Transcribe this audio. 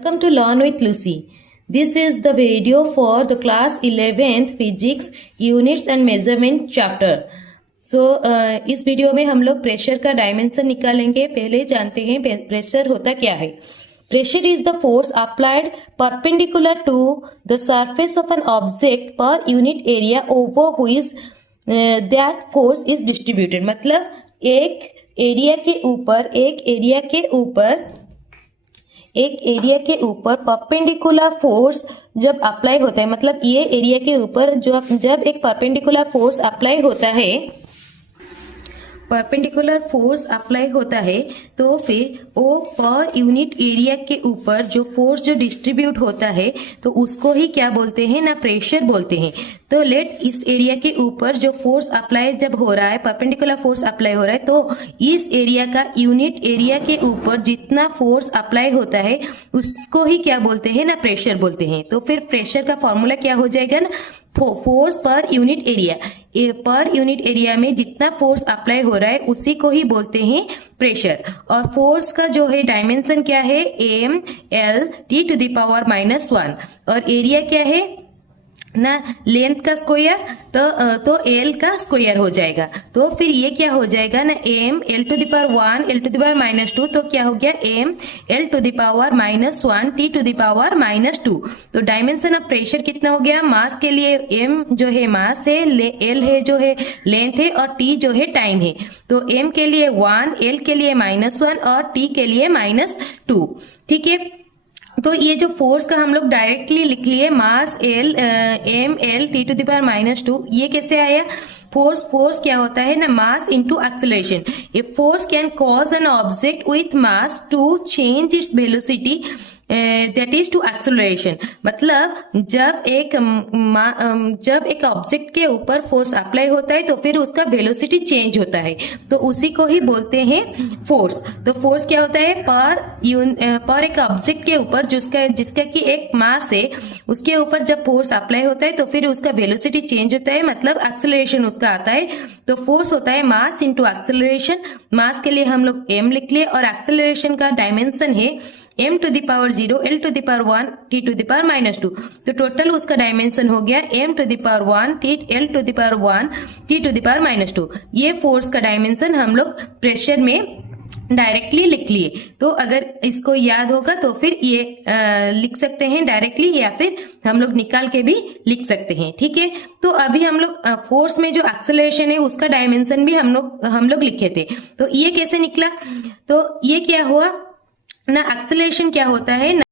Welcome to Learn with Lucy. This is the video for the class 11th Physics Units and Measurement chapter. इस video में हम लोग pressure का dimension निकालेंगे। पहले जानते हैं प्रेशर होता क्या है। Pressure is the force applied perpendicular to the surface of an object per unit area over which that force is distributed. मतलब एक एरिया के ऊपर परपेंडिकुलर फोर्स जब अप्लाई होता है, मतलब ये एरिया के ऊपर जब एक परपेंडिकुलर फोर्स अप्लाई होता है तो फिर वो पर यूनिट एरिया के ऊपर जो फोर्स जो डिस्ट्रीब्यूट होता है तो उसको ही क्या बोलते हैं ना, प्रेशर बोलते हैं। तो लेट इस एरिया के ऊपर जो फोर्स अप्लाई जब हो रहा है, परपेंडिकुलर फोर्स अप्लाई हो रहा है, तो इस एरिया का यूनिट एरिया के ऊपर जितना फोर्स अप्लाई होता है उसको ही क्या बोलते हैं ना, प्रेशर बोलते हैं। तो फिर प्रेशर का फॉर्मूला क्या हो जाएगा ना, फोर्स पर यूनिट एरिया में जितना फोर्स अप्लाई हो रहा है उसी को ही बोलते हैं प्रेशर। और फोर्स का जो है डायमेंशन क्या है, M L T to the power -1, और एरिया क्या है ना, लेंथ का स्क्वायर, तो एल का स्क्वायर हो जाएगा। तो फिर ये क्या हो जाएगा ना, M L to the power 1 L to the power -2, तो क्या हो गया M L to the power -1 T to the power -2। तो डायमेंशन ऑफ प्रेशर कितना हो गया, मास के लिए एम जो है मास है, एल है जो है लेंथ है, और टी जो है टाइम है। तो एम के लिए 1, एल के लिए -1 और टी के लिए -2। ठीक है, तो ये जो फोर्स का हम लोग डायरेक्टली लिख लिए, mass M L T to the power -2, ये कैसे आया। फोर्स क्या होता है ना, mass into acceleration. A force can cause an object with mass to change its velocity that is to acceleration. मतलब जब एक ऑब्जेक्ट के ऊपर फोर्स अप्लाई होता है तो फिर उसका वेलोसिटी चेंज होता है, तो उसी को ही बोलते हैं फोर्स। तो फोर्स क्या होता है, पर एक ऑब्जेक्ट के ऊपर जिसका कि एक मास है, उसके ऊपर जब फोर्स अप्लाई होता है तो फिर उसका वेलोसिटी चेंज होता है, मतलब एक्सेलरेशन उसका आता है। तो फोर्स होता है मास इंटू एक्सेलरेशन। मास के लिए हम लोग m लिख लिए, और एक्सेलरेशन का डायमेंशन है m to the power 0 l to the power 1 t to the power -2। तो टोटल उसका डायमेंशन हो गया m to the power 1 t l to the power 1 t to the power -2। ये फोर्स का डायमेंशन हम लोग प्रेशर में डायरेक्टली लिख लिए। तो अगर इसको याद होगा तो फिर ये लिख सकते हैं डायरेक्टली, या फिर हम लोग निकाल के भी लिख सकते हैं। ठीक है, तो अभी हम लोग फोर्स में जो एक्सेलरेशन है उसका डायमेंशन भी हम लोग लिखे थे। तो ये कैसे निकला, तो ये क्या हुआ ना, एक्सेलरेशन क्या होता है ना,